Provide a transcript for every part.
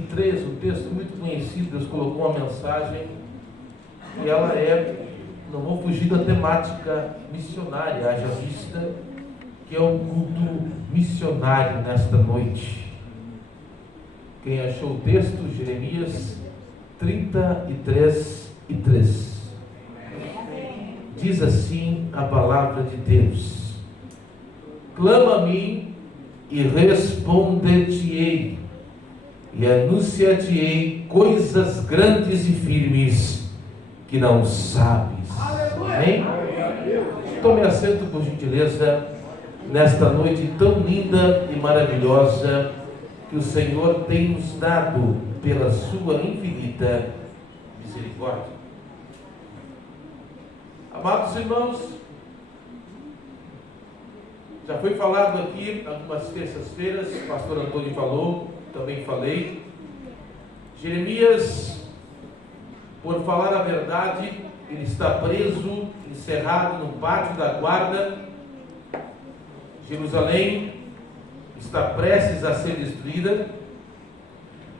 3, um texto muito conhecido. Deus colocou uma mensagem e ela não vou fugir da temática missionária, haja vista que é um culto missionário nesta noite. Quem achou o texto? Jeremias 33:3. Diz assim a palavra de Deus: clama a mim e responder-te-ei, e anunciar-te-ei coisas grandes e firmes que não sabes. Amém? Tome assento, por gentileza, nesta noite tão linda e maravilhosa que o Senhor tem nos dado pela sua infinita misericórdia. Amados irmãos, já foi falado aqui algumas terças-feiras, o pastor Antônio falou, também falei. Jeremias, por falar a verdade, ele está preso, encerrado no pátio da guarda. Jerusalém está prestes a ser destruída,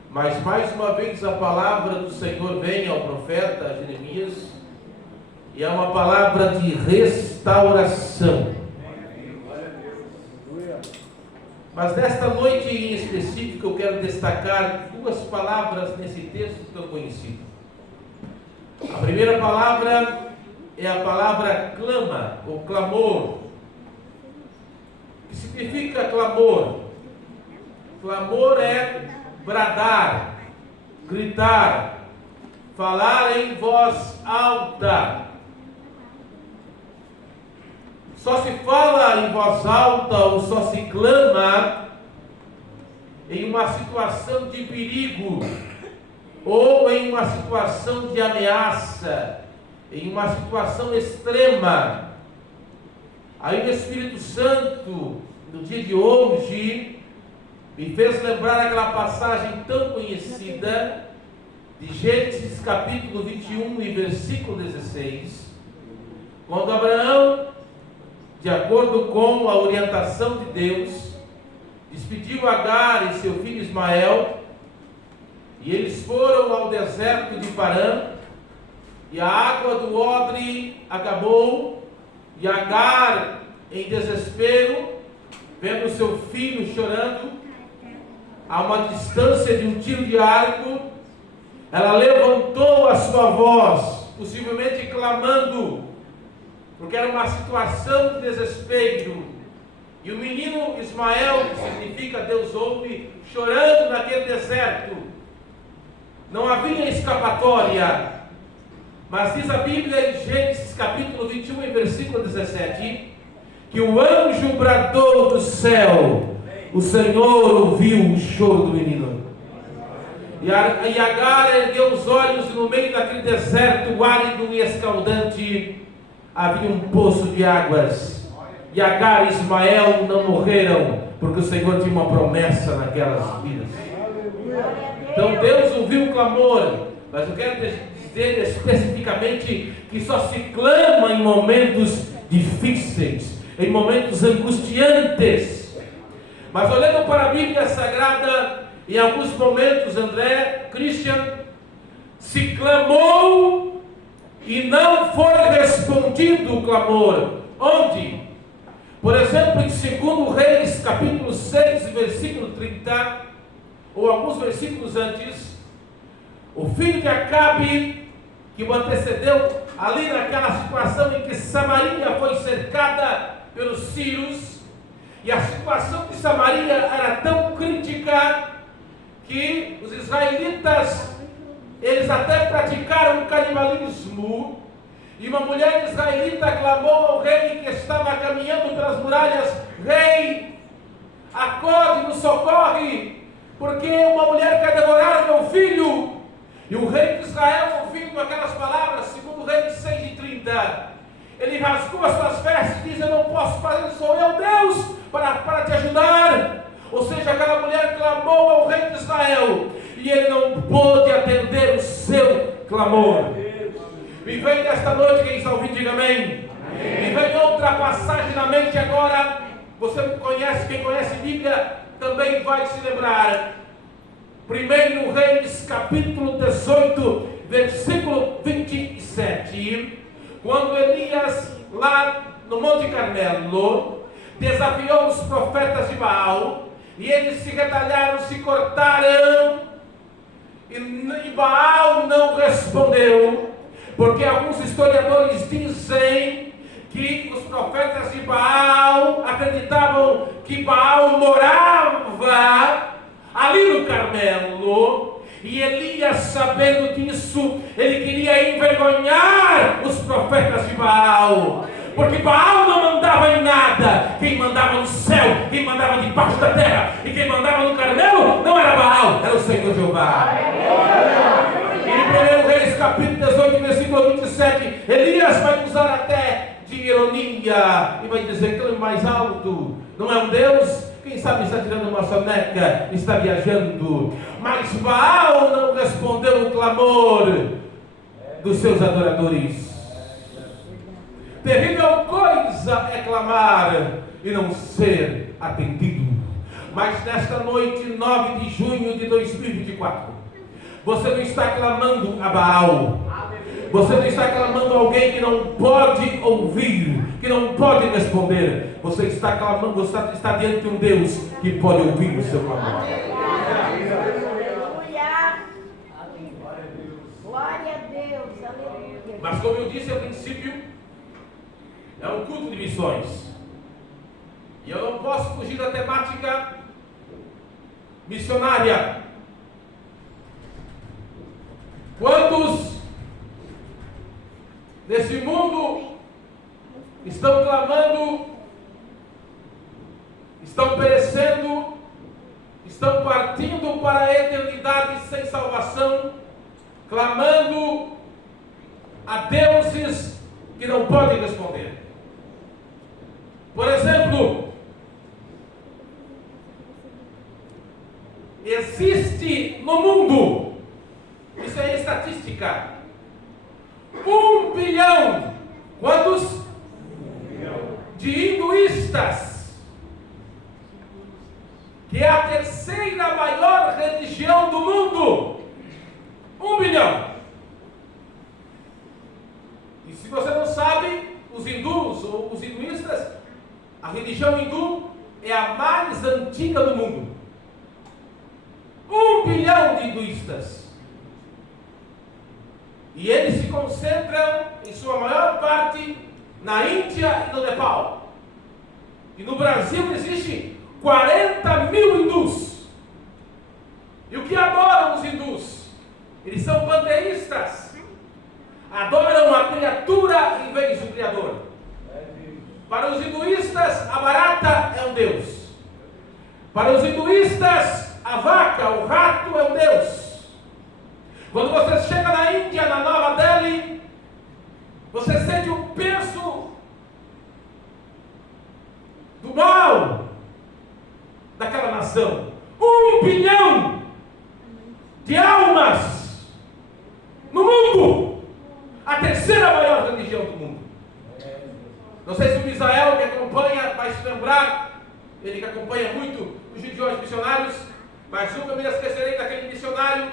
mas mais uma vez a palavra do Senhor vem ao profeta Jeremias, e é uma palavra de restauração. Mas nesta noite em específico eu quero destacar duas palavras nesse texto tão conhecido. A primeira palavra é a palavra clama, ou clamor. O que significa clamor? Clamor é bradar, gritar, falar em voz alta. Só se fala em voz alta ou só se clama em uma situação de perigo ou em uma situação de ameaça, em uma situação extrema. Aí o Espírito Santo, no dia de hoje, me fez lembrar aquela passagem tão conhecida de Gênesis capítulo 21 e versículo 16, quando Abraão, de acordo com a orientação de Deus, despediu Agar e seu filho Ismael, e eles foram ao deserto de Parã, e a água do odre acabou, e Agar, em desespero, vendo seu filho chorando, a uma distância de um tiro de arco, ela levantou a sua voz, possivelmente clamando, porque era uma situação de desespero, e o menino Ismael, que significa Deus ouve, chorando naquele deserto. Não havia escapatória, mas diz a Bíblia em Gênesis capítulo 21 e versículo 17, que o anjo bradou do céu, o Senhor ouviu o choro do menino. E Agar ergueu os olhos, no meio daquele deserto árido e escaldante havia um poço de águas, e Agar e Ismael não morreram, porque o Senhor tinha uma promessa naquelas vidas. Então Deus ouviu o clamor, mas eu quero dizer especificamente que só se clama em momentos difíceis, em momentos angustiantes. Mas olhando para a Bíblia Sagrada, em alguns momentos, André, Christian, se clamou e não foi respondido o clamor. Onde? Por exemplo, em 2 Reis, capítulo 6, versículo 30, ou alguns versículos antes, o filho de Acabe, que o antecedeu ali naquela situação em que Samaria foi cercada pelos sírios, e a situação de Samaria era tão crítica que os israelitas, eles até praticaram canibalismo, e uma mulher israelita clamou ao rei que estava caminhando pelas muralhas: rei, acorde, nos socorre, porque uma mulher quer devorar o meu filho. E o rei de Israel, ouvindo aquelas palavras, segundo Reis 6:30, ele rasgou as suas vestes e diz: eu não posso fazer, sou eu Deus para te ajudar. Ou seja, aquela mulher clamou ao rei de Israel, e ele não pôde atender o seu clamor. Me vem nesta noite, quem está ouvindo, diga amém. Me vem outra passagem na mente agora. Você conhece, quem conhece Bíblia também vai se lembrar. 1 Reis, capítulo 18, versículo 27, quando Elias, lá no Monte Carmelo, desafiou os profetas de Baal, e eles se retalharam, se cortaram, e Baal não respondeu, porque alguns historiadores dizem que os profetas de Baal acreditavam que Baal morava ali no Carmelo, e Elias, sabendo disso, ele queria envergonhar os profetas de Baal, porque Baal não mandava em nada. Quem mandava no céu, quem mandava debaixo da terra, e quem mandava no Carmelo não era Baal, era o Senhor Jeová. Em 1 Reis, capítulo 18, versículo 27, Elias vai usar até de ironia e vai dizer: clame mais alto. Não é um Deus? Quem sabe está tirando uma soneca, está viajando. Mas Baal não respondeu o clamor dos seus adoradores. Terrível coisa é clamar e não ser atendido. Mas nesta noite, 9 de junho de 2024, você não está clamando a Baal. Você não está clamando a alguém que não pode ouvir, que não pode responder. Você está clamando, você está diante de um Deus que pode ouvir o seu clamor. Glória a Deus, aleluia. Mas como eu disse ao princípio, é um culto de missões. E eu não posso fugir da temática missionária. Quantos nesse mundo estão clamando, estão perecendo, estão partindo para a eternidade sem salvação, clamando a deuses que não podem responder? Por exemplo, existe no mundo, isso é estatística, 1 bilhão, quantos? 1 bilhão de hinduístas, que é a terceira maior religião do mundo. 1 bilhão. E se você não sabe, os hindus ou os hinduístas, a religião hindu é a mais antiga do mundo. 1 bilhão de hinduístas. E eles se concentram, em sua maior parte, na Índia e no Nepal. E no Brasil existe 40 mil hindus. E o que adoram os hindus? Eles são panteístas. Adoram a criatura em vez do Criador. Para os hinduístas, a barata é um deus. Para os hinduístas, a vaca, o rato é um deus. Quando você chega na Índia, na Nova Delhi, você sente o peso do mal daquela nação. 1 bilhão de almas no mundo. A terceira maior religião do mundo. Não sei se o Misael, que acompanha, vai se lembrar, ele que acompanha muito os Gideões missionários, mas nunca me esquecerei daquele missionário,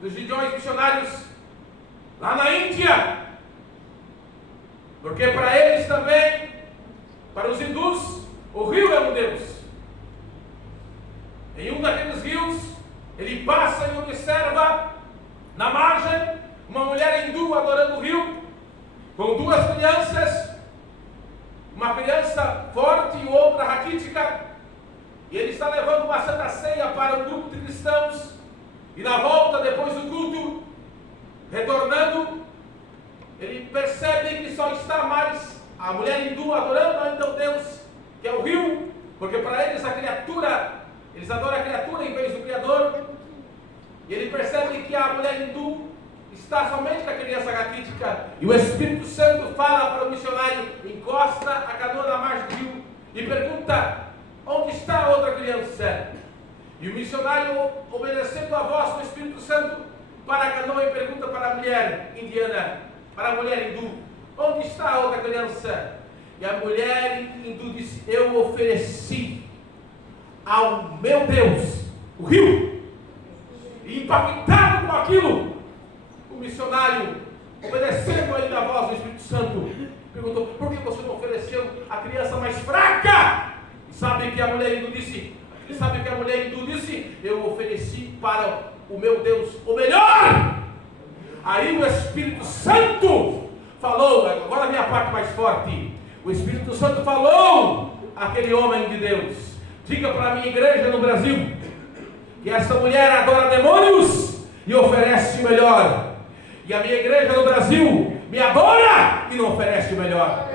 dos Gideões missionários, lá na Índia. Porque para eles também, para os hindus, o rio é um deus. Em um daqueles rios, ele passa e observa, na margem, uma mulher hindu adorando o rio, com 2 crianças, uma criança forte e outra raquítica, e ele está levando uma santa ceia para um grupo de cristãos, e na volta, depois do culto, retornando, ele percebe que só está mais a mulher hindu adorando ainda o Deus, que é o rio, porque para eles a criatura, eles adoram a criatura em vez do Criador, e ele percebe que a mulher hindu está somente com a criança raquítica, e o Espírito Santo fala para o missionário, encosta a canoa na margem do rio, e pergunta, onde está a outra criança? E o missionário, obedecendo a voz do Espírito Santo, para a canoa e pergunta para a mulher indiana, para a mulher hindu, onde está a outra criança? E a mulher hindu disse, eu ofereci ao meu Deus o rio. E impactado com aquilo, o missionário, obedecendo ainda a voz do Espírito Santo, perguntou: por que você não ofereceu a criança mais fraca? E sabe que a mulher hindu disse? Eu ofereci para o meu Deus o melhor. Aí o Espírito Santo falou, agora a minha parte mais forte. O Espírito Santo falou àquele homem de Deus: diga para a minha igreja no Brasil que essa mulher adora demônios e oferece o melhor. E a minha igreja no Brasil me adora e não oferece o melhor.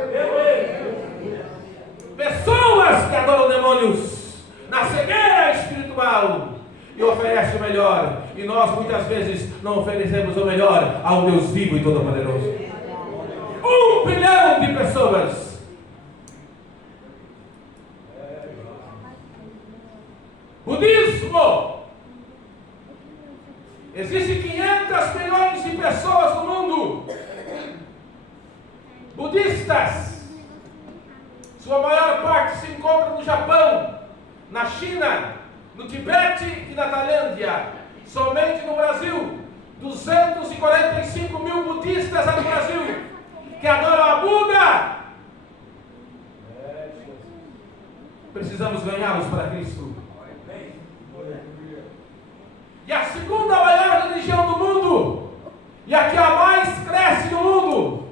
Pessoas que adoram demônios na cegueira espiritual e oferecem o melhor. E nós muitas vezes não oferecemos o melhor ao Deus vivo e todo-poderoso. 1 bilhão de pessoas. Budismo. Existem 500 milhões de pessoas no mundo budistas. Sua maior parte se encontra no Japão, na China, no Tibete e na Tailândia. Somente no Brasil, 245 mil budistas há no Brasil que adoram a Buda. Precisamos ganhá-los para Cristo. E a segunda maior religião do mundo, e a que a mais cresce no mundo,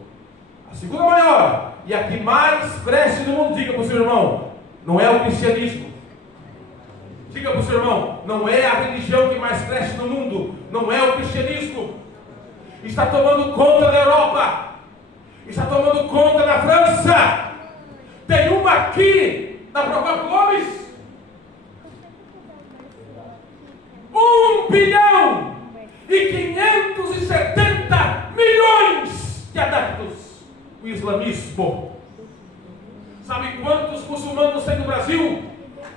a segunda maior e a que mais cresce no mundo, diga para o seu irmão, não é o cristianismo. Diga para o seu irmão, não é a religião que mais cresce no mundo, não é o cristianismo. Está tomando conta da Europa, está tomando conta da França. Tem uma aqui na Procópio Gomes. 1 bilhão e 570 milhões de adeptos. O islamismo. Sabe quantos muçulmanos tem no Brasil?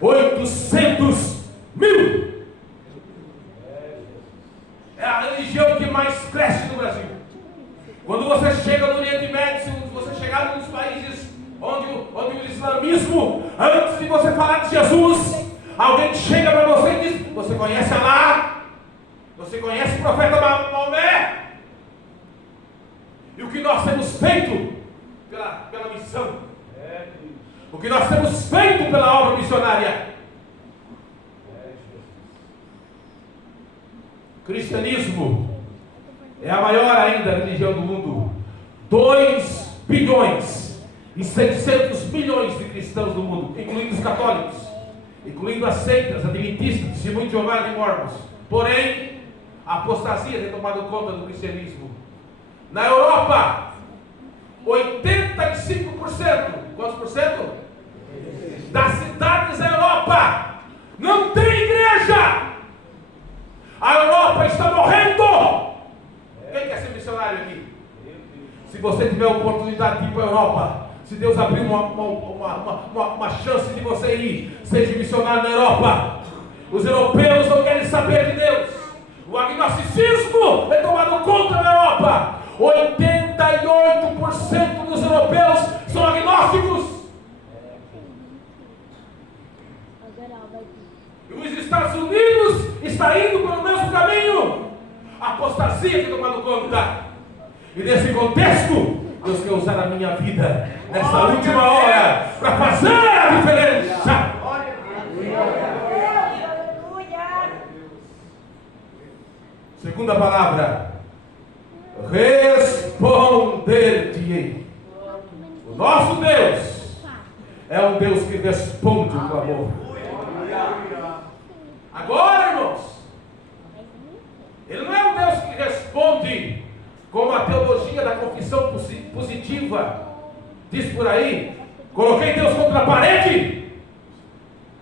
800 mil. É a religião que mais cresce no Brasil. Quando você chega no Oriente Médio, se você chegar nos países onde o islamismo, antes de você falar de Jesus, alguém chega para você e diz: você conhece Alá? Você conhece o profeta Maomé? E o que nós temos feito pela missão? O que nós temos feito pela obra missionária? Cristianismo é a maior ainda religião do mundo. 2 bilhões e 600 milhões de cristãos no mundo, incluindo os católicos, incluindo as seitas, adventistas, testemunho de Jeová e Mormons. Porém, a apostasia tem tomado conta do cristianismo. Na Europa, 85%, quantos por cento? Das cidades da Europa não tem igreja. A Europa está morrendo. Quem quer ser missionário aqui? Se você tiver a oportunidade de ir para a Europa, se Deus abrir uma chance de você ir, seja missionário na Europa. Os europeus não querem saber de Deus. O agnosticismo é tomado conta na Europa. 88% dos europeus são agnósticos. E os Estados Unidos está indo pelo mesmo caminho. A apostasia tem tomado conta. E nesse contexto, Deus quer usar a minha vida nessa última hora para fazer a diferença. Segunda palavra: responder-te-ei. O nosso Deus é um Deus que responde o clamor. Agora, irmãos, Ele não é um Deus que responde como a teologia da confissão positiva diz por aí: coloquei Deus contra a parede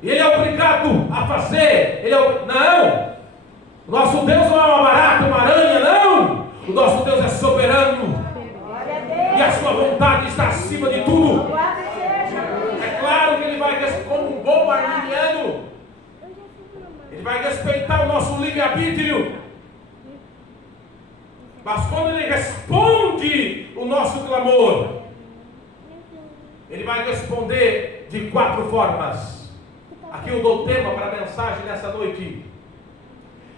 e Ele é obrigado a fazer. Não, o nosso Deus não é uma barata, uma aranha, não. O nosso Deus é soberano e a sua vontade está acima de tudo. É claro que Ele vai, como um bom arminiano, Ele vai respeitar o nosso livre-arbítrio. Mas quando Ele responde o nosso clamor, Ele vai responder de 4 formas. Aqui eu dou o tema para a mensagem nessa noite: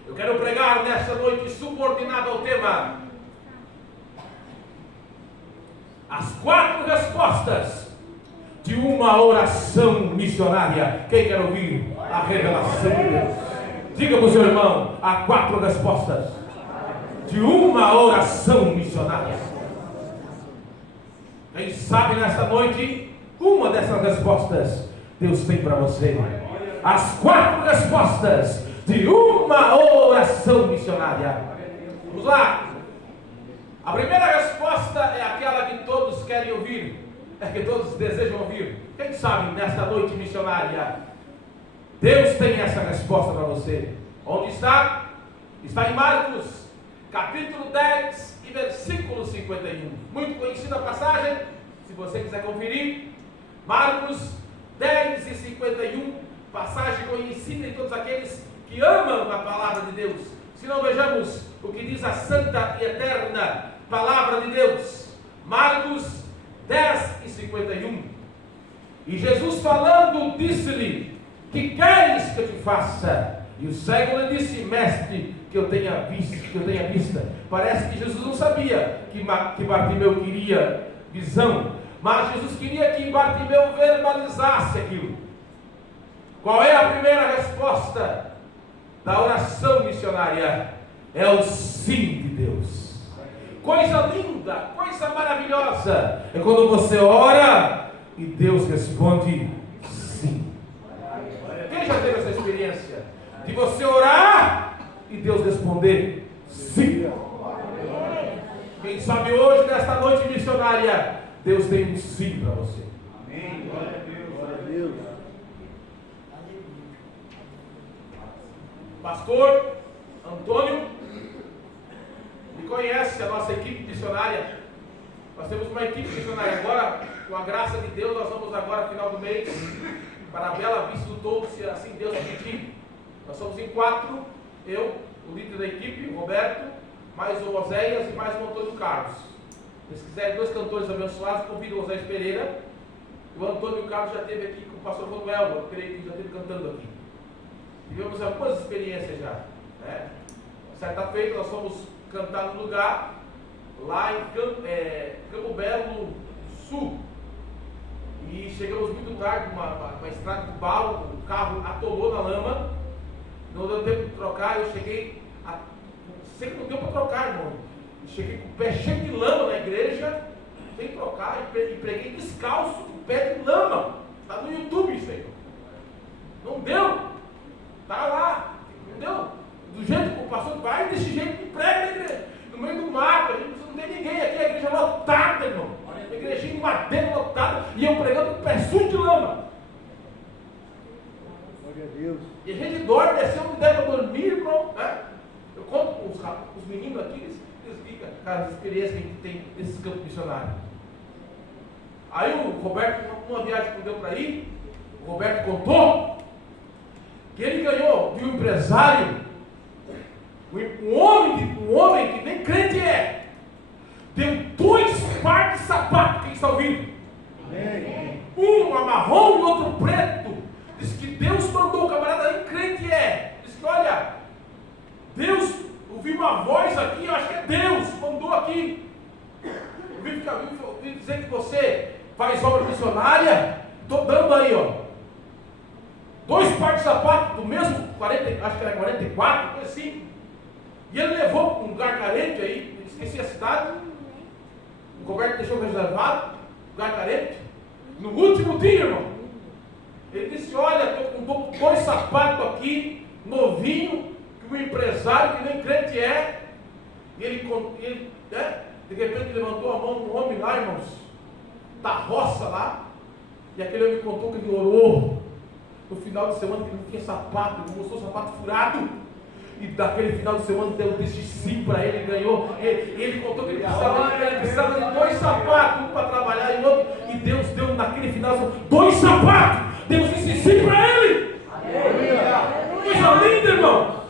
Eu quero pregar nesta noite subordinado ao tema: as 4 respostas de uma oração missionária. Quem quer ouvir a revelação de Deus? Diga para o seu irmão: há 4 respostas de uma oração missionária. Quem sabe nesta noite, uma dessas respostas Deus tem para você. As 4 respostas de uma oração missionária. Vamos lá. A primeira resposta é aquela que todos querem ouvir, é que todos desejam ouvir. Quem sabe nesta noite missionária, Deus tem essa resposta para você. Onde está? Está em Marcos, capítulo 10 e versículo 51. Muito conhecida a passagem, se você quiser conferir. Marcos 10 e 51, passagem conhecida de todos aqueles que amam a palavra de Deus. Se não, vejamos o que diz a santa e eterna palavra de Deus. Marcos 10 e 51. E Jesus falando, disse-lhe: que queres que eu te faça? E o cego lhe disse: mestre, que eu tenha vista. Parece que Jesus não sabia que Bartimeu queria visão, mas Jesus queria que Bartimeu verbalizasse aquilo. Qual é a primeira resposta da oração missionária? É o sim de Deus. Coisa linda, coisa maravilhosa é quando você ora e Deus responde sim. Quem já teve essa experiência de você orar e Deus responder sim? Quem sabe hoje, nesta noite missionária, Deus tem um sim para você. Amém. Glória a Deus. Glória a Deus. Pastor Antônio me conhece, a nossa equipe missionária. Nós temos uma equipe missionária agora, com a graça de Deus. Nós vamos agora, final do mês, para a Bela Vista do Touro, se assim Deus permitir. Nós somos em 4, eu, o líder da equipe, o Roberto, mais o Oséias e mais o Antônio Carlos. Se quiserem 2 cantores abençoados, convido o Oséias Pereira. O Antônio Carlos já esteve aqui com o pastor Manuel, eu creio que já esteve cantando aqui. Tivemos algumas experiências já, né? Certa feita nós fomos cantar no lugar, lá em Campo Belo Sul, e chegamos muito tarde, uma estrada de barro, o carro atolou na lama, não deu tempo de trocar. Eu cheguei, sei que não deu para trocar, irmão, cheguei com o pé cheio de lama na igreja, sem trocar, e preguei descalço, com o pé de lama. Está no YouTube isso aí. Não deu. Está lá. Não deu. Do jeito que o pastor vai, desse jeito que prega na igreja. No meio do mato, a gente não tem ninguém aqui, a igreja lotada, irmão. A igrejinha de madeira lotada, e eu pregando com o pé sujo de lama. Glória a Deus. E a gente dorme assim, não deve dormir, irmão, né? Eu conto com os meninos aqui, eles ficam com as experiências que a gente tem nesses campos missionários. Aí o Roberto, numa viagem que deu para ir, o Roberto contou que ele ganhou de um empresário, um homem que nem crente é, deu 2 pares de sapato. Quem está ouvindo? Amém. Um marrom e outro preto. Diz que Deus mandou, o camarada nem crente é. Diz que olha, Deus, ouvi uma voz aqui, eu acho que é Deus, mandou aqui. Ouvi dizer que você faz obra missionária. Estou dando aí, ó, 2 pares de sapato do mesmo, 40, acho que era 44, coisa assim. E ele levou para um lugar carente aí, esqueci a cidade. O Roberto deixou reservado, lugar carente. No último dia, irmão, ele disse: olha, estou com 2 sapatos aqui, novinho, que o empresário que nem crente é. E ele né, de repente levantou a mão um homem lá, irmãos, da roça lá. E aquele homem contou que ele orou no final de semana, que ele não tinha sapato, ele mostrou o sapato furado. E daquele final de semana Deus disse sim para ele, ganhou. Ele contou que ele precisava de 2 sapatos, um para trabalhar e outro. E Deus deu naquele final de semana 2 sapatos. Deus disse sim para ele. Coisa linda, irmão.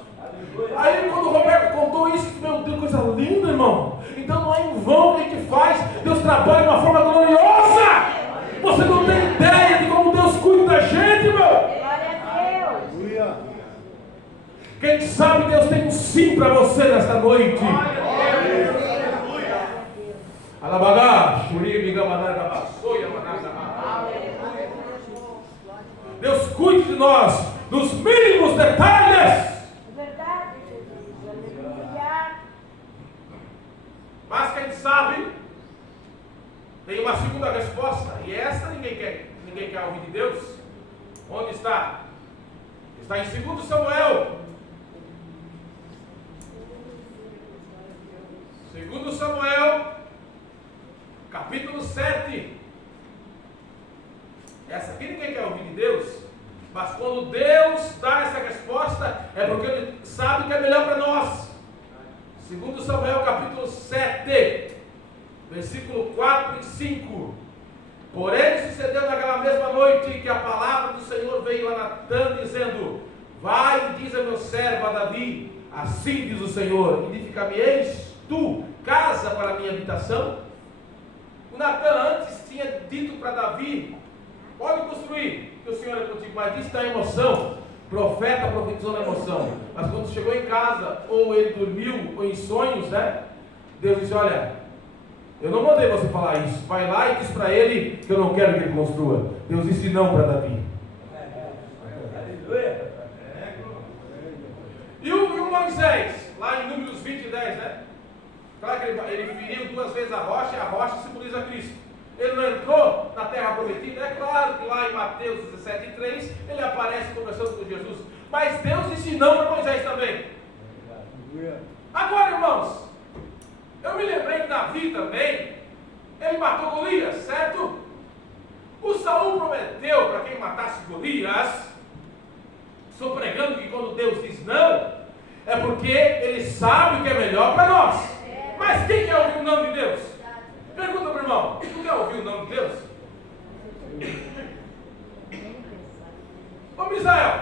Aí quando o Roberto contou isso, meu Deus, coisa linda, irmão. Então não é em vão que a gente faz. Deus trabalha de uma forma gloriosa. Você não tem ideia de como Deus cuida da gente, meu. Glória a Deus. Quem sabe Deus tem um sim para você nesta noite. Deus cuide de nós dos mínimos detalhes. É verdade, Jesus. Aleluia. Mas quem sabe tem uma segunda resposta, e essa ninguém quer ouvir de Deus. Onde está? Está em 2 Samuel. 2 Samuel, capítulo 7. Essa aqui ninguém quer ouvir de Deus, mas quando Deus dá essa resposta, é porque Ele sabe que é melhor para nós. 2 Samuel, capítulo 7, versículo 4 e 5. Porém, sucedeu naquela mesma noite que a palavra do Senhor veio a Natã, dizendo: vai e diz a meu servo a Davi, assim diz o Senhor, edificar-me-eis tu casa para a minha habitação? O Natã antes tinha dito para Davi: pode construir, que o Senhor é contigo, mas disse da emoção. Profeta profetizou na emoção, mas quando chegou em casa, ou ele dormiu, ou em sonhos, né? Deus disse: olha, eu não mandei você falar isso, vai lá e diz para ele que eu não quero que ele construa. Deus disse não para Davi. E o Moisés, lá em Números 20 e 10, né? Claro que ele feriu 2 vezes a rocha simboliza Cristo. Ele não entrou na terra prometida. É claro que lá em Mateus 17:3 ele aparece conversando com Jesus, mas Deus disse não para Moisés também. Agora, irmãos, eu me lembrei que Davi também, ele matou Golias, certo? O Saul prometeu para quem matasse Golias. Estou pregando que quando Deus diz não, é porque Ele sabe o que é melhor para nós. Mas quem quer ouvir o nome de Deus? Pergunta para o irmão: tu quer ouvir o nome de Deus? Ô Misael,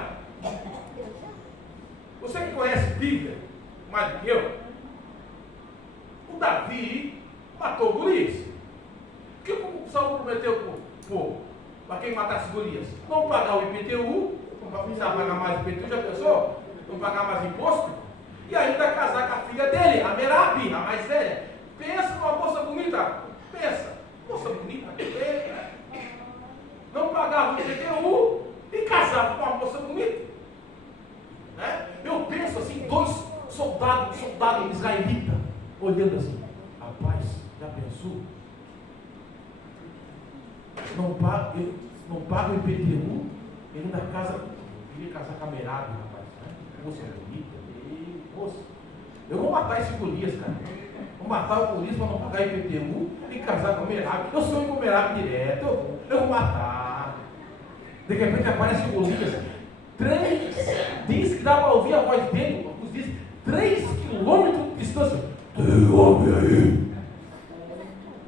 você que conhece Bíblia mais do que eu, o Davi matou Golias. O que o Saul prometeu para o povo? Para quem matasse Golias? Não pagar o IPTU, não precisar pagar mais IPTU, já pensou? Não pagar mais imposto? E ainda casar com a filha dele, a Merabi, a mais velha. Pensa numa moça bonita. Pensa, moça bonita, não pagava o IPTU e casava com uma moça bonita. Né? Eu penso assim, 2 soldados israelitas, olhando assim: rapaz, já pensou? Não paga o IPTU, ele ainda queria casar com a Merabi, rapaz. Né? Moça bonita. Moça, eu vou matar esse Golias, cara. Vou matar o Golias para não pagar IPTU e casar com a Merabi. Eu sonho com o Merabi direto. Eu vou matar. De repente aparece o Golias. Diz que dá para ouvir a voz dele. Diz 3 quilômetros de distância. Tem homem aí.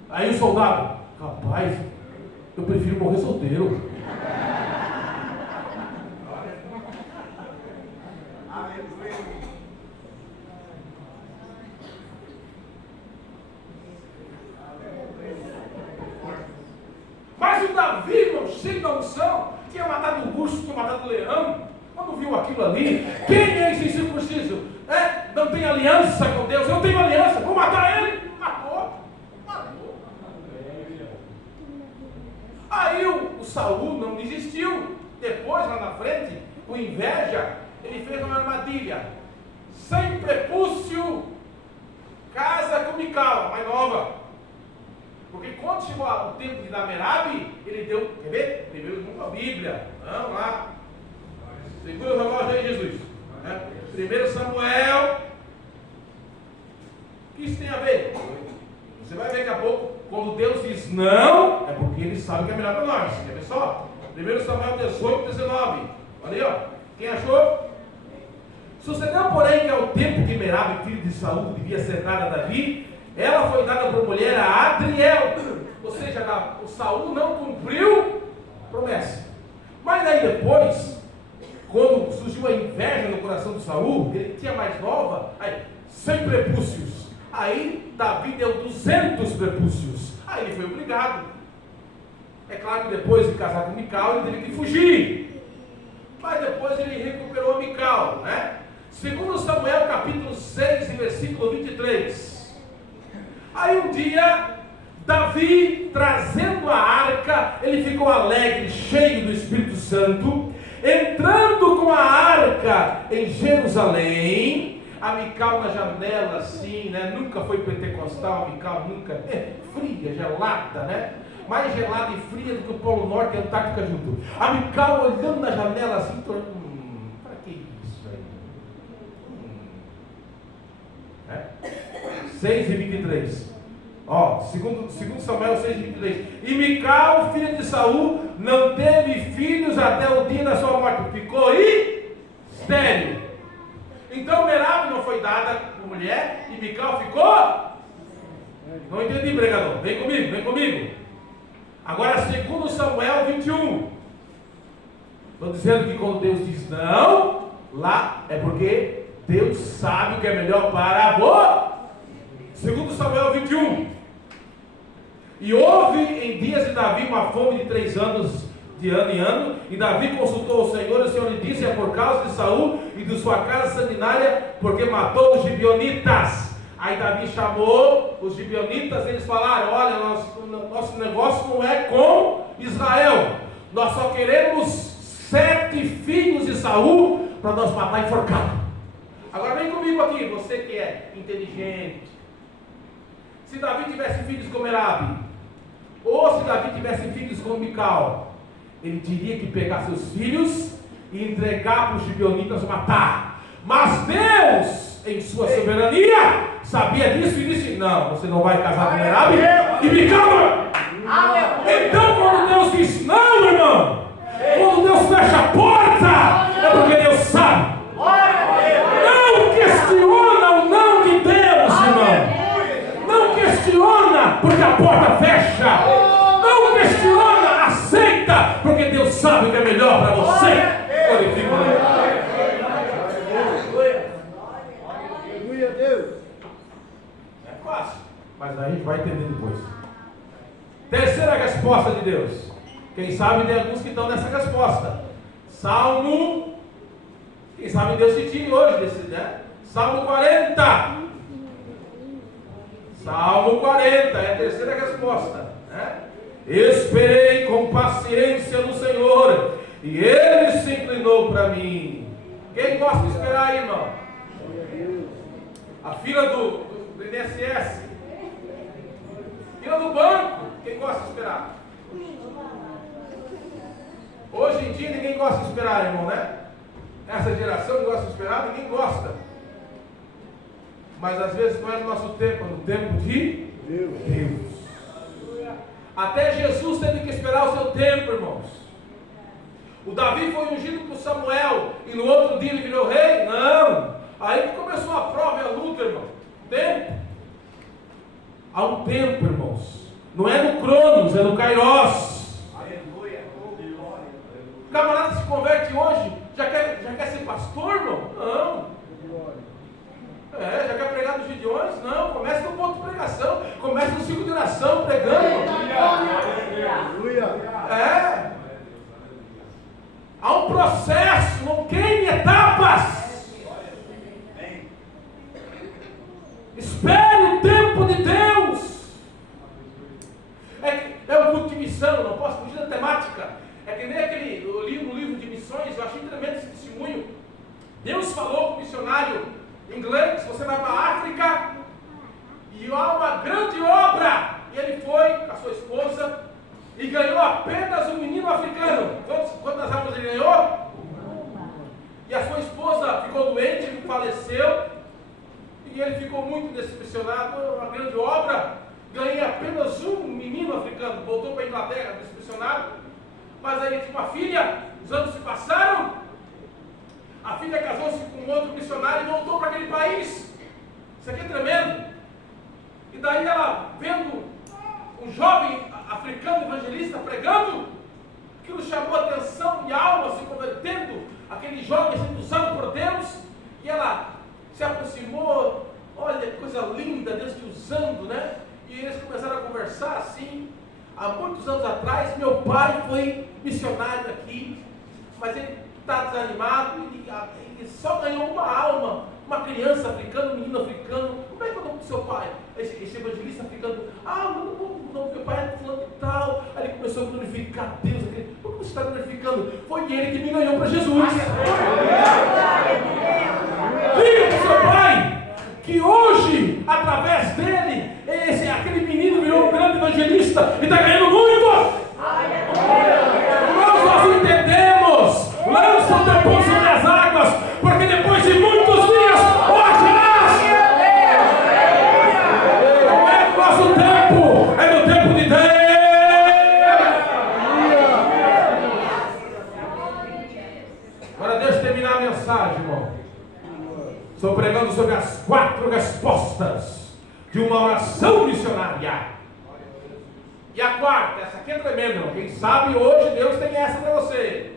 Aí o soldado: rapaz, eu prefiro morrer solteiro. Mas o Davi, irmão, cheio da unção, tinha matado o urso, tinha matado o leão. Quando viu aquilo ali: quem é esse incircunciso? Não tem aliança com Deus. Eu tenho aliança, vou matar ele. Matou. Aí o Saul não desistiu. Depois, lá na frente, com inveja, ele fez uma armadilha. Sem prepúcio, casa com Mical, a mais nova. Porque quando chegou o tempo de dar Merabi, ele deu, quer ver? Primeiro nunca a Bíblia. Vamos lá. Segura o relógio aí, Jesus. 1 Samuel. O que isso tem a ver? Você vai ver daqui a pouco, quando Deus diz não, é porque Ele sabe que é melhor para nós. Quer ver só? 1 Samuel 18, 19. Olha aí, ó. Quem achou? Sucedeu, porém, que ao tempo que Merabi, filho de Saul, devia ser dada a Davi, ela foi dada por mulher a Adriel. Ou seja, o Saul não cumpriu a promessa. Mas aí depois, quando surgiu a inveja no coração de Saul, ele tinha mais nova, aí, 100 prepúcios. Aí Davi deu 200 prepúcios. Aí ele foi obrigado. É claro que depois de casar com Mical, ele teve que fugir. Mas depois ele recuperou Mical, né? Segundo Samuel capítulo 6 e versículo 23. Aí um dia, Davi, trazendo a arca, ele ficou alegre, cheio do Espírito Santo, entrando com a arca em Jerusalém. A Mical na janela, assim, né? Nunca foi pentecostal, a Mical nunca. Fria, gelada, né? Mais gelada e fria do que o Polo Norte e a Antártica junto. A Mical olhando na janela assim, para que isso aí? 6 e 23. Ó, segundo Samuel 6 e 23. E Mical, filha de Saul, não teve filhos até o dia da sua morte. Ficou estéril. Então Merab não foi dada por mulher e Mical ficou? Não entendi, pregador. Vem comigo. Agora, segundo Samuel 21. Estou dizendo que quando Deus diz não, lá é porque Deus sabe o que é melhor para você. Segundo Samuel 21. E houve em dias de Davi uma fome de 3 anos, de ano em ano, e Davi consultou o Senhor, e o Senhor lhe disse: é por causa de Saul e de sua casa sanguinária, porque matou os gibeonitas. Aí Davi chamou os gibeonitas, eles falaram: olha, nosso negócio não é com Israel, nós só queremos 7 filhos de Saul para nós matar enforcado. Agora vem comigo aqui, você que é inteligente. Se Davi tivesse filhos com Merab, ou se Davi tivesse filhos com Mical, ele teria que pegar seus filhos e entregar para os gibeonitas matar. Mas Deus, em sua soberania, sabia disso e disse: não, você não vai casar com Merab e Mical. Então quando Deus diz não, irmão, quando Deus fecha a porta, é porque Deus sabe. Não questiona o não de Deus, irmão. Não questiona porque a porta fecha. Não questiona, aceita, porque Deus sabe o que é melhor para você. Glorifica o Deus. É fácil, mas a gente vai entender depois. Terceira resposta de Deus. Quem sabe tem alguns que estão nessa resposta. Salmo. Quem sabe Deus te tire hoje desse, né? Salmo 40. Salmo 40 é a terceira resposta, né? Esperei com paciência no Senhor, e Ele se inclinou para mim. Quem gosta de esperar aí, irmão? A fila do INSS, fila do banco. Quem gosta de esperar? Hoje em dia ninguém gosta de esperar, irmão, né? Essa geração que gosta de esperar, ninguém gosta. Mas às vezes não é no nosso tempo, é no tempo de Deus. Até Jesus teve que esperar o seu tempo, irmãos. O Davi foi ungido por Samuel e no outro dia ele virou rei? Não. Aí que começou a prova e a luta, irmão. Tempo. Há um tempo, irmãos. Não é no Cronos, é no Kairos. Aleluia. O camarada se converte hoje, já quer ser pastor, irmão? Não. Já quer pregar nos Gideões? Não, comece no ponto de pregação, comece no ciclo de oração, pregando. Há um processo, não queime etapas. Espere o tempo de Deus. É um culto de missão, não posso fugir da temática. É que nem eu li no livro de missões, eu achei tremendo esse testemunho. Deus falou com o missionário inglês: você vai para a África e há uma grande obra. E ele foi com a sua esposa e ganhou apenas um menino africano. Quantas almas ele ganhou? E a sua esposa ficou doente, ele faleceu, e ele ficou muito decepcionado. Uma grande obra, ganhei apenas um menino africano. Voltou para a Inglaterra, decepcionado. Mas aí ele tinha uma filha, os anos se passaram. A filha casou-se com um outro missionário e voltou para aquele país. Isso aqui é tremendo. E daí ela, vendo um jovem africano evangelista pregando, aquilo chamou a atenção e a alma se convertendo, aquele jovem sendo usado por Deus, e ela se aproximou. Olha que coisa linda, Deus te usando, né? E eles começaram a conversar assim. Há muitos anos atrás, meu pai foi missionário aqui, mas ele está desanimado e só ganhou uma alma, uma criança africana, um menino africano. Como é que é o nome do seu pai? Esse evangelista africano. Meu pai é fulano e tal. Aí ele começou a glorificar Deus. Por que você está glorificando? Foi ele que me ganhou para Jesus. Diga para o seu pai que hoje, através dele, aquele menino virou um grande evangelista e está ganhando muito. Nós entendemos. Lança o teu pão sobre as águas, porque depois de muitos dias, orarás. Não é do nosso tempo, é do tempo de Deus. Agora deixa eu terminar a mensagem, irmão. Estou pregando sobre as 4 respostas de uma oração missionária. E a quarta, essa aqui é tremenda, irmão. Quem sabe hoje Deus tem essa para você.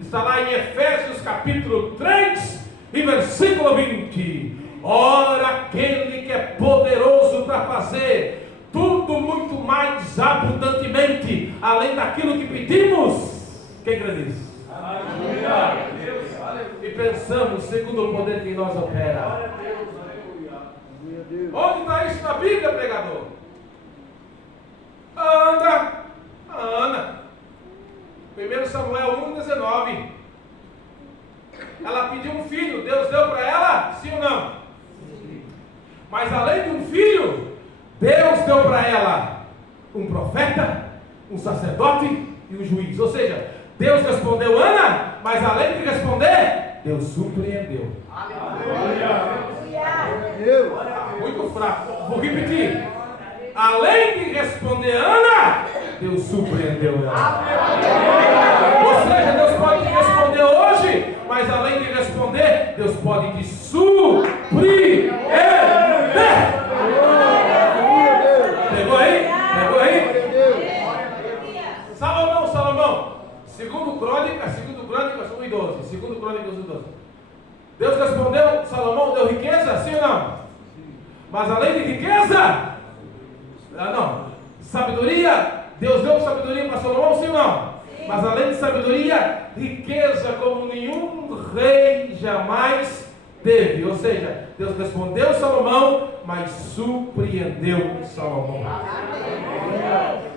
Está lá em Efésios capítulo 3 e versículo 20. Ora, aquele que é poderoso para fazer tudo muito mais abundantemente, além daquilo que pedimos. Quem crê nisso? E pensamos segundo o poder que em nós opera. Onde está isso na Bíblia, pregador? Ana. 1 Samuel 1,19. Ela pediu um filho, Deus deu para ela? Sim ou não? Sim. Mas além de um filho, Deus deu para ela um profeta, um sacerdote e um juiz. Ou seja, Deus respondeu Ana, mas além de responder, Deus surpreendeu. Aleluia. Muito fraco. Vou repetir. Além de responder Ana, Deus surpreendeu ela. Ou seja, Deus pode te responder hoje, mas além de responder, Deus pode te surpreender. Pegou aí? Salomão. Segundo Crônicas 1:12. Segundo Crônicas 1:12. Deus respondeu, Salomão deu riqueza, sim ou não? Mas além de riqueza, sabedoria, Deus deu sabedoria para Salomão, sim ou não? Sim. Mas além de sabedoria, riqueza como nenhum rei jamais teve. Ou seja, Deus respondeu Salomão, mas surpreendeu Salomão.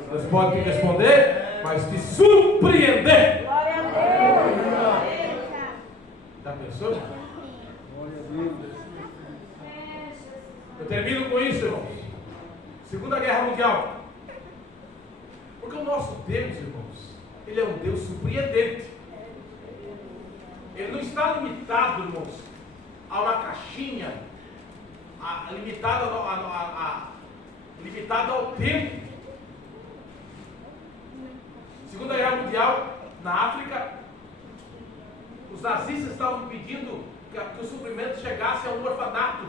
Deus pode te responder, mas te surpreender. Glória a Deus. Já pensou? Eu termino com isso, irmãos. Segunda Guerra Mundial. Porque o nosso Deus, irmãos, Ele é um Deus surpreendente. Ele não está limitado, irmãos, a uma caixinha, limitado ao tempo. Segunda Guerra Mundial, na África, os nazistas estavam pedindo que o suprimento chegasse a um orfanato.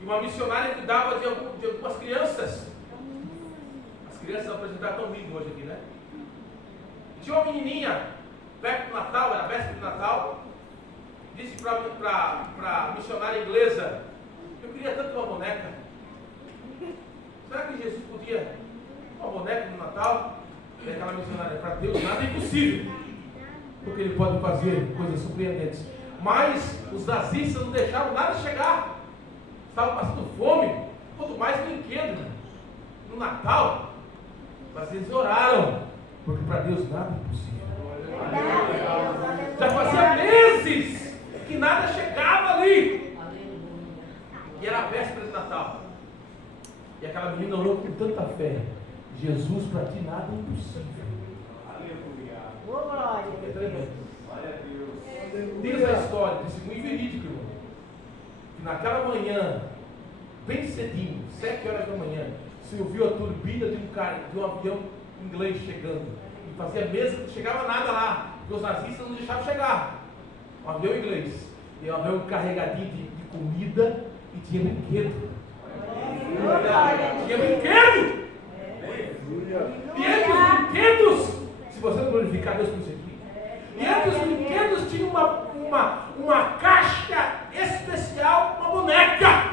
E uma missionária cuidava de algumas crianças. As crianças apresentaram tão lindo hoje aqui, né? Tinha uma menininha, perto do Natal, era véspera do Natal, disse para a missionária inglesa: eu queria tanto uma boneca. Será que Jesus podia uma boneca no Natal? E aquela missionária: para Deus nada é impossível, porque Ele pode fazer coisas surpreendentes. Mas os nazistas não deixaram nada chegar. Estavam passando fome, quanto mais brinquedo no Natal. Mas eles oraram, porque para Deus nada é impossível. Já fazia meses que nada chegava ali. E era a véspera de Natal. E aquela menina orou com tanta fé: Jesus, para ti nada é impossível. Glória. É tremendo. Diz a história, testemunho verídico, irmão, que naquela manhã, bem cedinho, 7 horas da manhã, se ouviu a turbina de um avião inglês chegando. E fazia meses que não chegava nada lá, porque os nazistas não deixavam chegar. Um avião inglês. E um avião carregadinho de comida e tinha brinquedo. Tinha brinquedo! E entre os brinquedos, se você não glorificar Deus por isso aqui, e entre os brinquedos tinha uma caixa especial, uma boneca.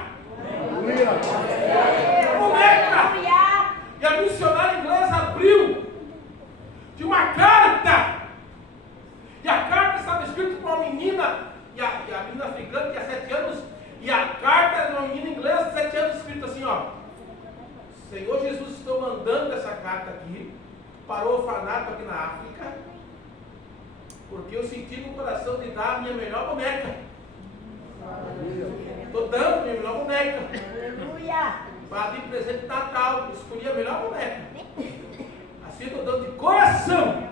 E a missionária inglesa abriu de uma carta. E para o orfanato aqui na África, porque eu senti no coração de dar a minha melhor boneca. Estou dando a minha melhor boneca. Aleluia. Para de presente de Natal, escolhi a melhor boneca. Assim eu estou dando de coração.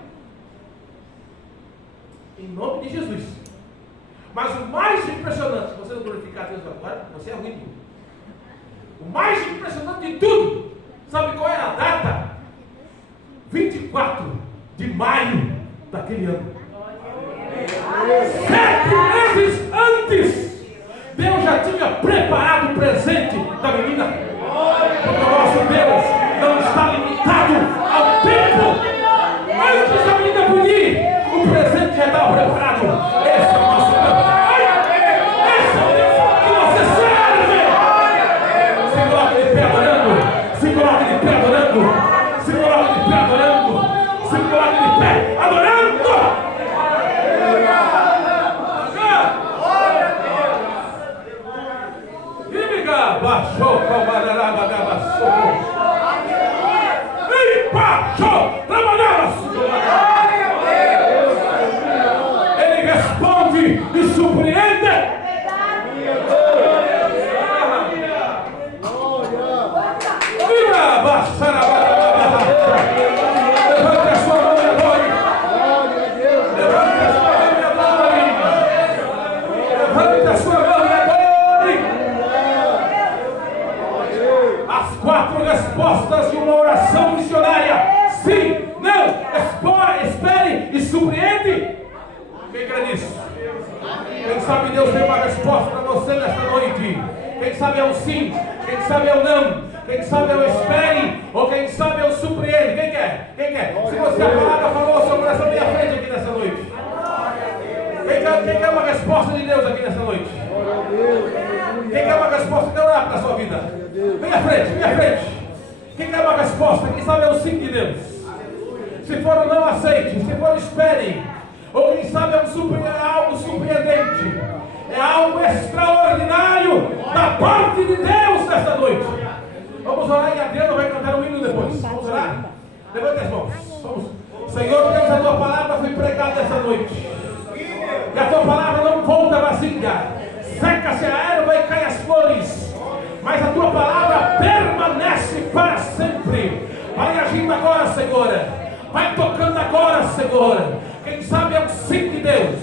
Em nome de Jesus. Mas o mais impressionante, se você não glorificar a Deus agora, você é ruim. O mais impressionante de tudo, sabe qual é a data? 24 de maio daquele ano. 7 meses antes, Deus já tinha preparado o presente da menina. Porque o nosso Deus não está limitado ao tempo. Antes da menina pedir, o presente já estava preparado. Esse é o nosso Deus. Esse é o Deus que você serve. Se coloque de pé adorando. Se coloque de pé adorando. Se coloque de pé adorando. Se coloque de pé adorando. Baixou, camarada, baixou. E baixou, trabalhava. Ele responde e surpreende. Vira, baixara. Levante a sua mão e adore. Levante a sua mão e adore. Levante a sua mão e adore. As 4 respostas de uma oração missionária: sim, não, espere e surpreende. Quem crê nisso? Quem sabe Deus tem uma resposta para você nesta noite? Quem sabe é o sim, quem sabe é o não, quem sabe é o espere, ou quem sabe é o surpreende. Quem quer? Quem quer? Se você a palavra falou, seu coração vem à frente aqui nessa noite. Quem quer uma resposta de Deus aqui nessa noite? Quem quer uma resposta de Deus para a sua vida? Vem à frente, vem à frente. Quem quer uma resposta? Quem sabe é o sim de Deus. Se for não, aceite. Se for, espere. Ou quem sabe é algo surpreendente. É algo extraordinário da parte de Deus nesta noite. Vamos orar e Adriano vai cantar um hino depois. Vamos orar? Levante as mãos. Vamos. Senhor Deus, a tua palavra foi pregada esta noite. E a tua palavra não volta vazia. Seca-se a erva e cai as flores. Mas a tua palavra permanece para sempre. Vai agindo agora, Senhor. Vai tocando agora, Senhor. Quem sabe é o sim de Deus.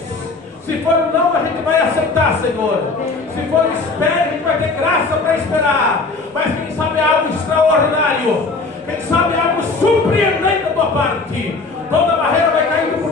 Se for um não, a gente vai aceitar, Senhor. Se for espere, a gente vai ter graça para esperar. Mas quem sabe é algo extraordinário. Quem sabe é algo surpreendente da tua parte. Toda barreira vai caindo